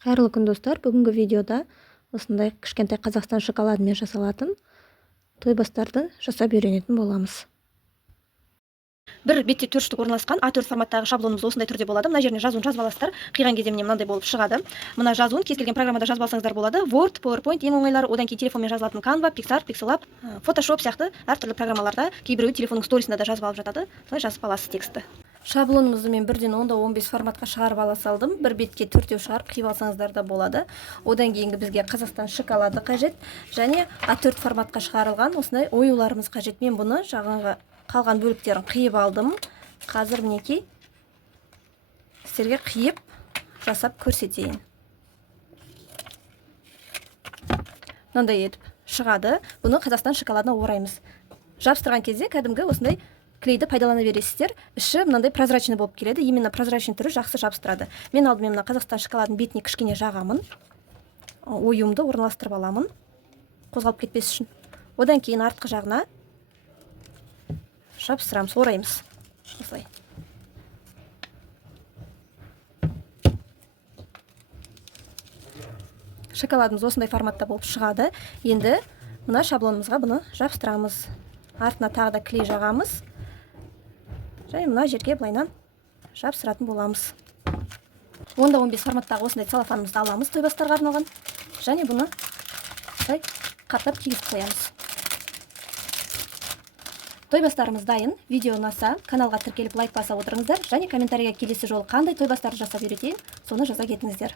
Қайырлы күн достар, бүгінгі видеода осындай кішкентай Қазақстан шоколадымен жасалатын тойбастарды жасап үйренетін боламыз. Бір бетте 4 штук орналасқан A4 форматтағы шаблонымыз осындай түрде болады. Мына жеріне жазуын жазып аласыздар. Қиған кезде міне мынандай болып шығады. Мына жазуын кез келген программада жазып алсаңыздар болады. Word, PowerPoint ең оңайлары, одан кейін телефонмен жазылатын Canva, Pixar, Pixelab, Photoshop сияқты әртүрлі программаларда, кейбіреуі телефонның сторисында да жазып алып жатады. Солай жазып аласыз текстті. Шаблонымызды мен бірден 10-15 форматқа шығарып ала салдым. Бір бетке 4-еу шығарып қиып алсаңыздар да болады. Одан кейінгі бізге Қазақстан шоколады қажет және A4 форматқа шығарылған осындай оюларымыз қажет. Мен бұны жаңағы қалған бөліктерін қиып алдым. Қазір мінекей сіздерге қиып жасап көрсетейін. Мынандай етіп шығады. Бұны Қазақстан шоколадына ораймыз. Жабыстырған кезде кәдімгі осындай клейді пайдалана бересіздер. Іші мынандай прозрачный болып келеді. Именно прозрачный түрі жақсы жабыстырады. Мен алдымен мына Қазақстан шоколадының бетіне кішкене жағамын. Оюмды орналастырып аламын. Қозғалып кетпес үшін. Одан кейін артқы жағына жабыстырамыз, ораймыз. Осылай. Шоколадымыз осындай форматта болып шығады. Енді мына шаблонымызға бұны жабыстырамыз. Артына тағы да клей жағамыз. Және мына жерге былайнан жабыстыратын боламыз. 10-15 форматтағы осындай целлофанымызды аламыз тойбастарға арналған. Және бұны қаттап кигізіп қоямыз. Тойбастарымыз дайын. Видео ұнаса, каналға тіркеліп лайк баса отырыңыздар. Және комментарийға келесі жолы қандай тойбастарды жасап үйретейін, соны жаза кетіңіздер.